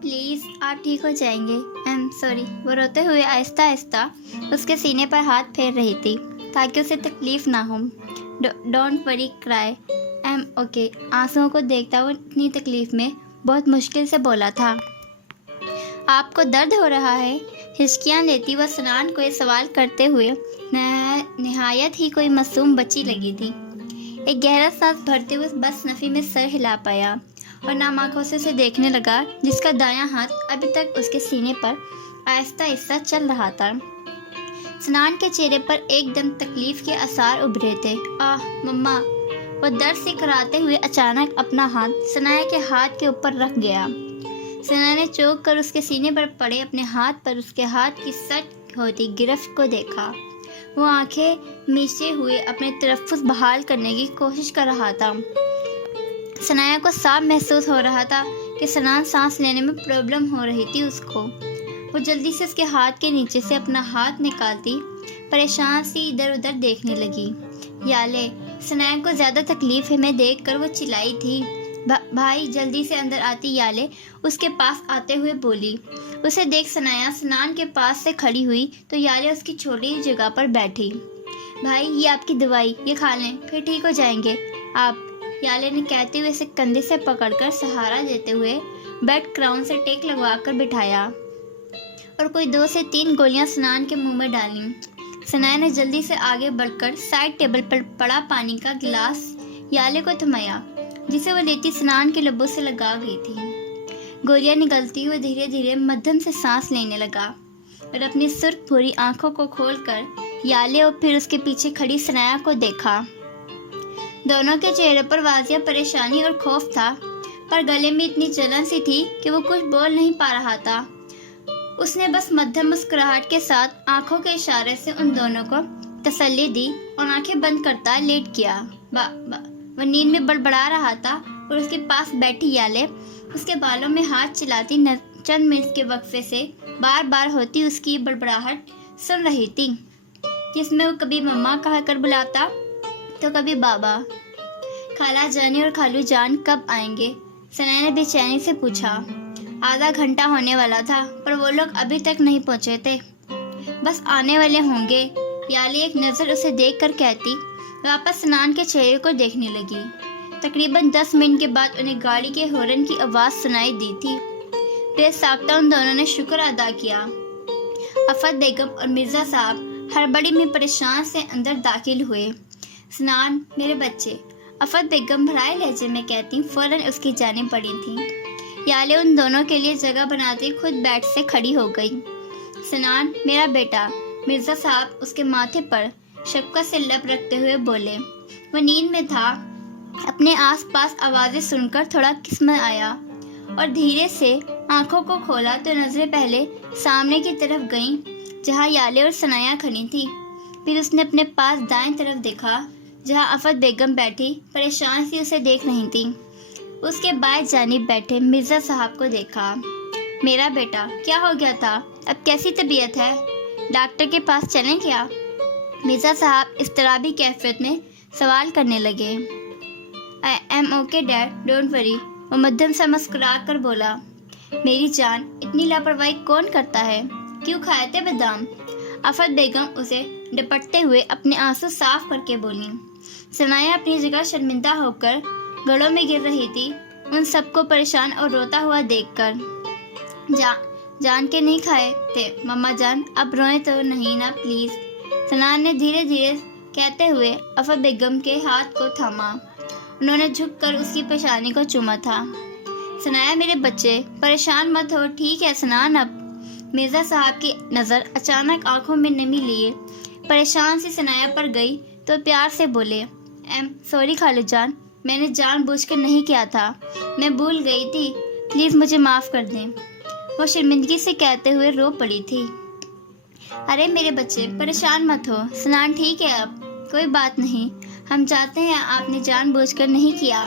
Please आप ठीक हो जाएंगे। सॉरी। वो रोते हुए आहिस्ता आहिस्ता उसके सीने पर हाथ फेर रही थी ताकि उसे तकलीफ़ ना हो। Don't worry cry, okay. आंसुओं को देखता वो इतनी तकलीफ़ में बहुत मुश्किल से बोला था। आपको दर्द हो रहा है? हिचकियाँ लेती वह सनान को ये सवाल करते हुए नहायत ही कोई मासूम बच्ची लगी थी। एक गहरा सांस भरते हुए बस नफ़ी में सर हिला पाया और नाम आँखों से उसे देखने लगा, जिसका दायां हाथ अभी तक उसके सीने पर आहिस्ता आहिस्ता चल रहा था। सनान के चेहरे पर एकदम तकलीफ के आसार उभरे थे। आह मम्मा! वो दर्द से कराते हुए अचानक अपना हाथ सनाया के हाथ के ऊपर रख गया। सनाया ने चौंक कर उसके सीने पर पड़े अपने हाथ पर उसके हाथ की सट होती गिरफ्त को देखा। वो आंखें मीचे हुए अपने तलफ़्फ़ुज़ बहाल करने की कोशिश कर रहा था। सनाया को साफ महसूस हो रहा था कि सनान सांस लेने में प्रॉब्लम हो रही थी उसको। वो जल्दी से उसके हाथ के नीचे से अपना हाथ निकालती परेशान सी इधर उधर देखने लगी। याले, सनाया को ज़्यादा तकलीफ में देख कर वो चिल्लाई थी। भाई जल्दी से अंदर आती याले उसके पास आते हुए बोली। उसे देख सनाया सनान के पास से खड़ी हुई तो याले उसकी छोटी जगह पर बैठी। भाई ये आपकी दवाई, ये खा लें फिर ठीक हो जाएंगे आप, याले ने कहते हुए इसे कंधे से पकड़कर सहारा देते हुए बेड क्राउन से टेक लगवाकर बिठाया और कोई 2 से 3 गोलियां सनान के मुंह में डाली। सनाया ने जल्दी से आगे बढ़कर साइड टेबल पर पड़ा पानी का गिलास याले को थमाया, जिसे वो लेती सनान के लबों से लगा गई थी। गोलियां निगलती हुए धीरे धीरे मध्यम से सांस लेने लगा और अपनी सुर्ख भूरी आंखों को खोलकर याले और फिर उसके पीछे खड़ी सनाया को देखा। दोनों के चेहरे पर वाजिया परेशानी और खौफ था, पर गले में इतनी जलन सी थी कि वो कुछ बोल नहीं पा रहा था। उसने बस मध्यम मुस्कुराहट के साथ आंखों के इशारे से उन दोनों को तसल्ली दी और आंखें बंद करता लेट किया। वो नींद में बड़बड़ा रहा था और उसके पास बैठी याले उसके बालों में हाथ चिल्लाती चंद मिनट के वक्फे से बार बार होती उसकी बड़बड़ाहट सुन रही थी, जिसमें वो कभी मम्मा कहकर बुलाता तो कभी बाबा। खाला जानी और खालू जान कब आएंगे? सनाया ने बेचैनी से पूछा। आधा घंटा होने वाला था पर वो लोग अभी तक नहीं पहुंचे थे। बस आने वाले होंगे, याली एक नज़र उसे देखकर कहती वापस सनान के चेहरे को देखने लगी। तकरीबन 10 मिनट के बाद उन्हें गाड़ी के हॉर्न की आवाज़ सुनाई दी थी। तेज साख्ता उन दोनों ने शुक्र अदा किया। आफत बेगम और मिर्ज़ा साहब हड़बड़ी में परेशान से अंदर दाखिल हुए। सनान मेरे बच्चे, आफत बेगम भराए लहजे में कहती फौरन उसकी जाने पड़ी थी। याले उन दोनों के लिए जगह बनाती खुद बेड से खड़ी हो गई। सनान मेरा बेटा, मिर्ज़ा साहब उसके माथे पर शफ़क़त से लब रखते हुए बोले। वो नींद में था। अपने आसपास आवाज़ें सुनकर थोड़ा किस्म आया और धीरे से आंखों को खोला तो नज़रें पहले सामने की तरफ गईं जहां याले और सनाया खड़ी थी। फिर उसने अपने पास दाएं तरफ देखा जहां आफत बेगम बैठी परेशान सी उसे देख रही थी। उसके बाएं जानिब बैठे मिर्ज़ा साहब को देखा। मेरा बेटा क्या हो गया था? अब कैसी तबीयत है? डॉक्टर के पास चलें क्या? मिर्ज़ा साहब इज़्तिराबी कैफियत में सवाल करने लगे। I am okay dad, don't worry, वो मध्यम सा मुस्कुरा कर बोला। मेरी जान, इतनी लापरवाही कौन करता है? क्यों खाए थे बादाम? आफत बेगम उसे डपटते हुए अपने आंसू साफ करके बोली। सनाया अपनी जगह शर्मिंदा होकर गड़ों में गिर रही थी उन सबको परेशान और रोता हुआ देखकर। जान के नहीं खाए थे मम्मा जान, अब रोए तो नहीं ना प्लीज़, सनान ने धीरे धीरे कहते हुए आफत बेगम के हाथ को थामा। उन्होंने झुककर उसकी पेशानी को चूमा था। सनाया मेरे बच्चे परेशान मत हो, ठीक है सनान अब। मिर्ज़ा साहब की नज़र अचानक आंखों में नमी लिए परेशान सी सनाया पर गई तो प्यार से बोले। सॉरी खालू जान, मैंने जानबूझकर नहीं किया था, मैं भूल गई थी, प्लीज़ मुझे माफ़ कर दें। वो शर्मिंदगी से कहते हुए रो पड़ी थी। अरे मेरे बच्चे परेशान मत हो, सनान ठीक है अब, कोई बात नहीं, हम चाहते हैं आपने जानबूझकर नहीं किया,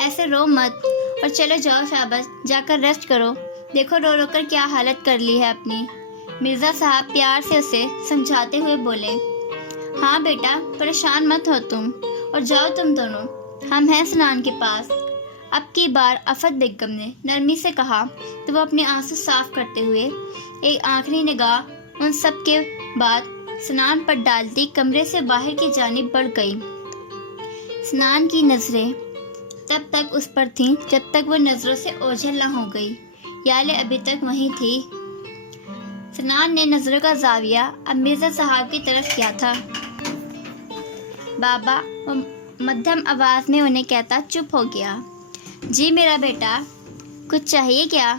ऐसे रो मत और चलो जाओ शाबाश, जाकर रेस्ट करो, देखो रो रो कर क्या हालत कर ली है अपनी। मिर्ज़ा साहब प्यार से उसे समझाते हुए बोले। हाँ बेटा परेशान मत हो तुम, और जाओ तुम दोनों, हम हैं सनान के पास। اب کی بار آفت بیگم نے نرمی سے کہا تو وہ اپنے آنسو صاف کرتے ہوئے ایک آخری نگاہ ان سب کے بعد سنان پر ڈالتی کمرے سے باہر کی جانب بڑھ گئی۔ سنان کی نظریں تب تک اس پر تھیں جب تک وہ نظروں سے اوجھل نہ ہو گئی۔ یالے ابھی تک وہیں تھی۔ سنان نے نظروں کا زاویہ اب مرزا صاحب کی طرف کیا تھا۔ بابا، وہ مدھم آواز میں انہیں کہتا چپ ہو گیا۔ جی میرا بیٹا، کچھ چاہیے کیا؟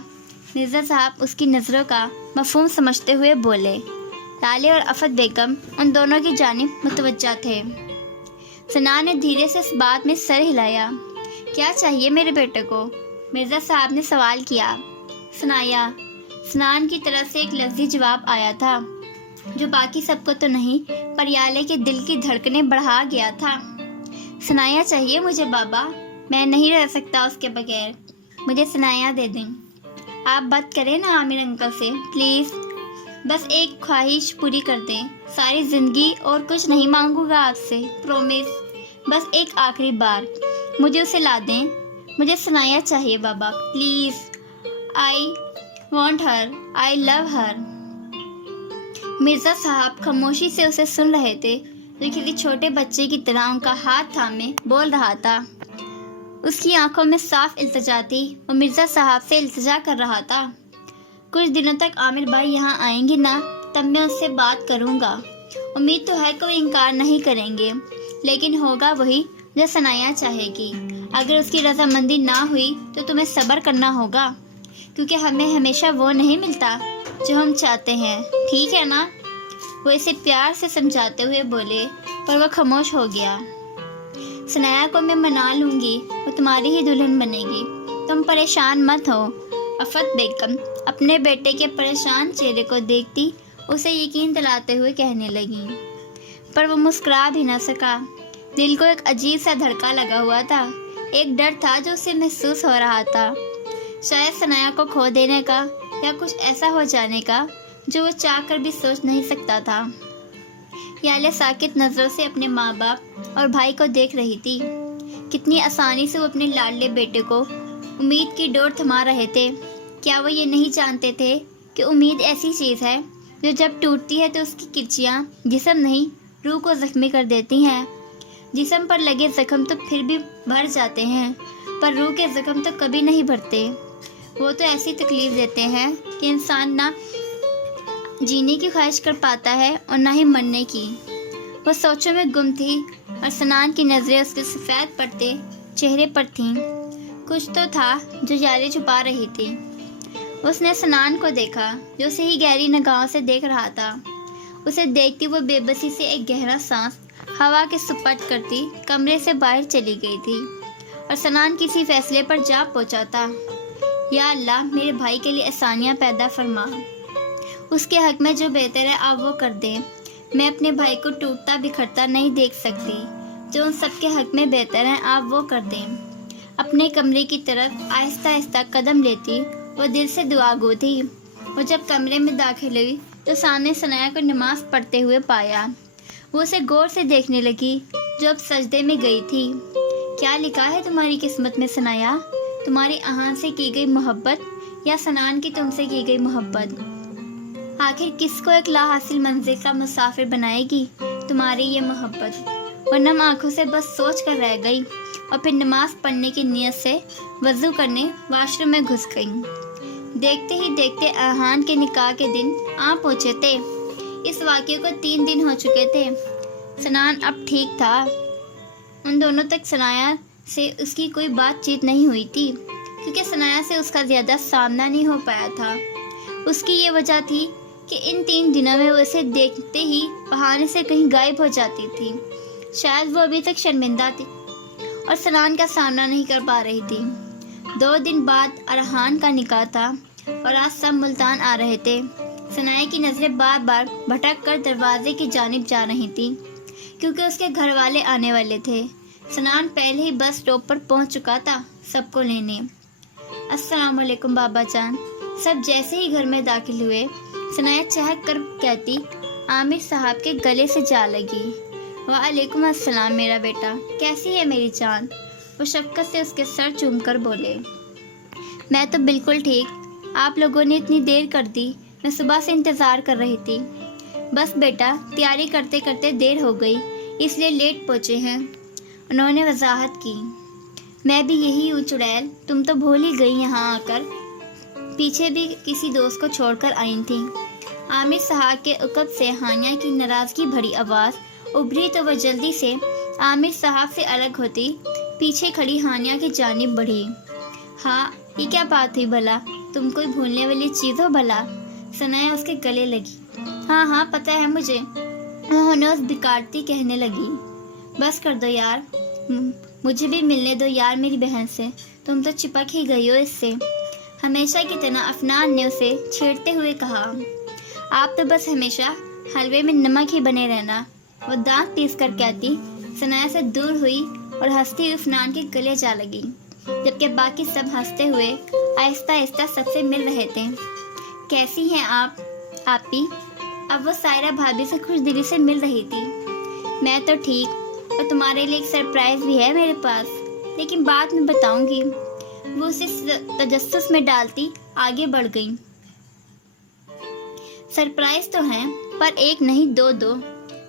مرزا صاحب اس کی نظروں کا مفہوم سمجھتے ہوئے بولے۔ لالے اور آفت بیگم ان دونوں کی جانب متوجہ تھے۔ سنان نے دھیرے سے اس بات میں سر ہلایا۔ کیا چاہیے میرے بیٹے کو؟ مرزا صاحب نے سوال کیا۔ سنایا۔ سنان کی طرف سے ایک لفظی جواب آیا تھا جو باقی سب کو تو نہیں پر یالے کے دل کی دھڑکنیں بڑھا گیا تھا۔ سنایا چاہیے مجھے بابا، میں نہیں رہ سکتا اس کے بغیر، مجھے سنایا دے دیں۔ آپ بات کریں نا عامر انکل سے پلیز، بس ایک خواہش پوری کر دیں، ساری زندگی اور کچھ نہیں مانگوں گا آپ سے، پرومس، بس ایک آخری بار مجھے اسے لا دیں، مجھے سنایا چاہیے بابا پلیز، آئی وانٹ ہر، آئی لو ہر۔ مرزا صاحب خاموشی سے اسے سن رہے تھے جو کسی چھوٹے بچے کی طرح ان کا ہاتھ تھامے بول رہا تھا۔ اس کی آنکھوں میں صاف التجا تھی، وہ مرزا صاحب سے التجا کر رہا تھا۔ کچھ دنوں تک عامر بھائی یہاں آئیں گے نا، تب میں اس سے بات کروں گا، امید تو ہے کہ وہ انکار نہیں کریں گے، لیکن ہوگا وہی جو سنایا چاہے گی۔ اگر اس کی رضامندی نہ ہوئی تو تمہیں صبر کرنا ہوگا، کیونکہ ہمیں ہمیشہ وہ نہیں ملتا جو ہم چاہتے ہیں، ٹھیک ہے نا؟ وہ اسے پیار سے سمجھاتے ہوئے بولے، پر وہ خاموش ہو گیا۔ سنایا کو میں منا لوں گی، وہ تمہاری ہی دلہن بنے گی، تم پریشان مت ہو۔ آفت بیگم اپنے بیٹے کے پریشان چہرے کو دیکھتی اسے یقین دلاتے ہوئے کہنے لگی، پر وہ مسکرا بھی نہ سکا۔ دل کو ایک عجیب سا دھڑکا لگا ہوا تھا، ایک ڈر تھا جو اسے محسوس ہو رہا تھا، شاید سنایا کو کھو دینے کا یا کچھ ایسا ہو جانے کا جو وہ چاہ کر بھی سوچ نہیں سکتا تھا۔ یالے ساکت نظروں سے اپنے ماں باپ اور بھائی کو دیکھ رہی تھی۔ کتنی آسانی سے وہ اپنے لاڈلے بیٹے کو امید کی ڈور تھما رہے تھے۔ کیا وہ یہ نہیں جانتے تھے کہ امید ایسی چیز ہے جو جب ٹوٹتی ہے تو اس کی کرچیاں جسم نہیں روح کو زخمی کر دیتی ہیں۔ جسم پر لگے زخم تو پھر بھی بھر جاتے ہیں، پر روح کے زخم تو کبھی نہیں بھرتے۔ وہ تو ایسی تکلیف دیتے ہیں کہ انسان نہ جینے کی خواہش کر پاتا ہے اور نہ ہی مرنے کی۔ وہ سوچوں میں گم تھی اور سنان کی نظریں اس کے سفید پڑتے چہرے پر تھیں۔ کچھ تو تھا جو یالے چھپا رہی تھی۔ اس نے سنان کو دیکھا جو اسے ہی گہری نگاہوں سے دیکھ رہا تھا۔ اسے دیکھتی وہ بے بسی سے ایک گہرا سانس ہوا کے سپرد کرتی کمرے سے باہر چلی گئی تھی اور سنان کسی فیصلے پر جا پہنچا تھا۔ یا اللہ، میرے بھائی کے لیے آسانیاں پیدا فرما، اس کے حق میں جو بہتر ہے آپ وہ کر دیں۔ میں اپنے بھائی کو ٹوٹتا بکھرتا نہیں دیکھ سکتی، جو ان سب کے حق میں بہتر ہے آپ وہ کر دیں۔ اپنے کمرے کی طرف آہستہ آہستہ قدم لیتی وہ دل سے دعا گو تھی۔ وہ جب کمرے میں داخل ہوئی تو سامنے سنایا کو نماز پڑھتے ہوئے پایا۔ وہ اسے غور سے دیکھنے لگی جو اب سجدے میں گئی تھی۔ کیا لکھا ہے تمہاری قسمت میں سنایا؟ تمہاری آہان سے کی گئی محبت یا سنان کی تم سے کی گئی محبت؟ آخر کس کو ایک لا حاصل منزل کا مسافر بنائے گی تمہاری یہ محبت؟ وہ نم آنکھوں سے بس سوچ کر رہ گئی اور پھر نماز پڑھنے کی نیت سے وضو کرنے واش روم میں گھس گئی۔ دیکھتے ہی دیکھتے آہان کے نکاح کے دن آ پہنچے تھے۔ اس واقعے کو 3 دن ہو چکے تھے۔ سنان اب ٹھیک تھا۔ ان دونوں تک سنایا سے اس کی کوئی بات چیت نہیں ہوئی تھی، کیونکہ سنایا سے اس کا زیادہ سامنا نہیں ہو پایا تھا۔ اس کی یہ وجہ تھی کہ ان 3 دنوں میں وہ اسے دیکھتے ہی بہانے سے کہیں غائب ہو جاتی تھی۔ شاید وہ ابھی تک شرمندہ تھی اور سنان کا سامنا نہیں کر پا رہی تھی۔ 2 دن بعد ارحان کا نکاح تھا اور آج سب ملتان آ رہے تھے۔ سنایا کی نظریں بار بار بھٹک کر دروازے کی جانب جا رہی تھیں، کیونکہ اس کے گھر والے آنے والے تھے۔ سنان پہلے ہی بس اسٹاپ پر پہنچ چکا تھا سب کو لینے۔ السلام علیکم بابا جان۔ سب جیسے ہی گھر میں داخل ہوئے، سنایا چہک کر کہتی عامر صاحب کے گلے سے جا لگی۔ وعلیکم السلام میرا بیٹا، کیسی ہے میری جان؟ वो शफ़क़त से उसके सर चूम कर बोले, मैं तो बिल्कुल ठीक। आप लोगों ने इतनी देर कर दी, मैं सुबह से इंतज़ार कर रही थी। बस बेटा, तैयारी करते करते देर हो गई, इसलिए लेट पहुँचे हैं, उन्होंने वजाहत की। मैं भी यही हूँ चुड़ैल, तुम तो भूल ही गई यहाँ आकर। पीछे भी किसी दोस्त को छोड़कर आई थी। आमिर साहब के उकब से हानिया की नाराज़गी भरी आवाज़ उभरी तो वह जल्दी से आमिर साहब से अलग होती पीछे खड़ी हानिया की जानिब बढ़ी। हाँ, ये क्या बात हुई भला? तुम कोई भूलने वाली चीज़ हो भला? सनाया उसके गले लगी। हाँ हाँ, पता है मुझे, उन्होंने उस बिकारती कहने लगी। बस कर दो यार, मुझे भी मिलने दो यार मेरी बहन से, तुम तो चिपक ही गई हो इससे, हमेशा की तरह अफनान ने उसे छेड़ते हुए कहा। आप तो बस हमेशा हलवे में नमक ही बने रहना। वो दांत पीस कर कहती सनाया से दूर हुई और हंसती हुई अफनान के गले जा लगी, जबकि बाकी सब हंसते हुए आहिस्ता आहिस्ता सबसे मिल रहे थे। कैसी हैं आप आपी? अब वो सायरा भाभी से खुश दिली से मिल रही थी। मैं तो ठीक, और तुम्हारे लिए एक सरप्राइज भी है मेरे पास, लेकिन बाद में बताऊंगी। वो उसे तजस्सुस में डालती आगे बढ़ गई। सरप्राइज तो हैं, पर एक नहीं दो,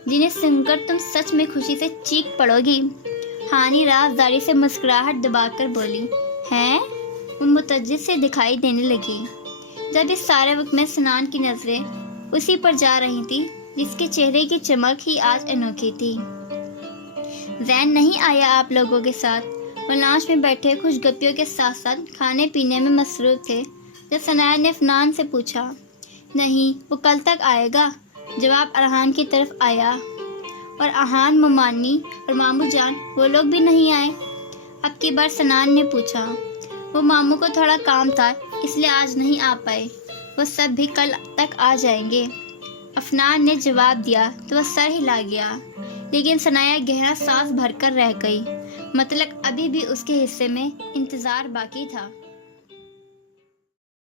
जिन्हें सुनकर तुम सच में खुशी से चीख पड़ोगी। हानि राजदारी से मुस्कुराहट दबाकर बोली। हैं? वो मुतज्जिद से दिखाई देने लगी। जब इस सारे वक्त में सनान की नजरें उसी पर जा रही थी जिसके चेहरे की चमक ही आज अनोखी थी। जैन नहीं आया आप लोगों के साथ? वो लाश में बैठे खुश गप्पियों के साथ साथ खाने पीने में मसरूफ थे जब सनाया ने अफनान से पूछा। नहीं, वो कल तक आएगा, जवाब अरहान की तरफ आया। और अहान, मुमानी और मामू जान, वो लोग भी नहीं आए? अब की बार सनान ने पूछा। वो मामू को थोड़ा काम था, इसलिए आज नहीं आ पाए, वो सब भी कल तक आ जाएंगे, अफनान ने जवाब दिया तो वह सर हिला गया। लेकिन सनाया गहरा सांस भरकर रह गई, मतलब अभी भी उसके हिस्से में इंतज़ार बाकी था।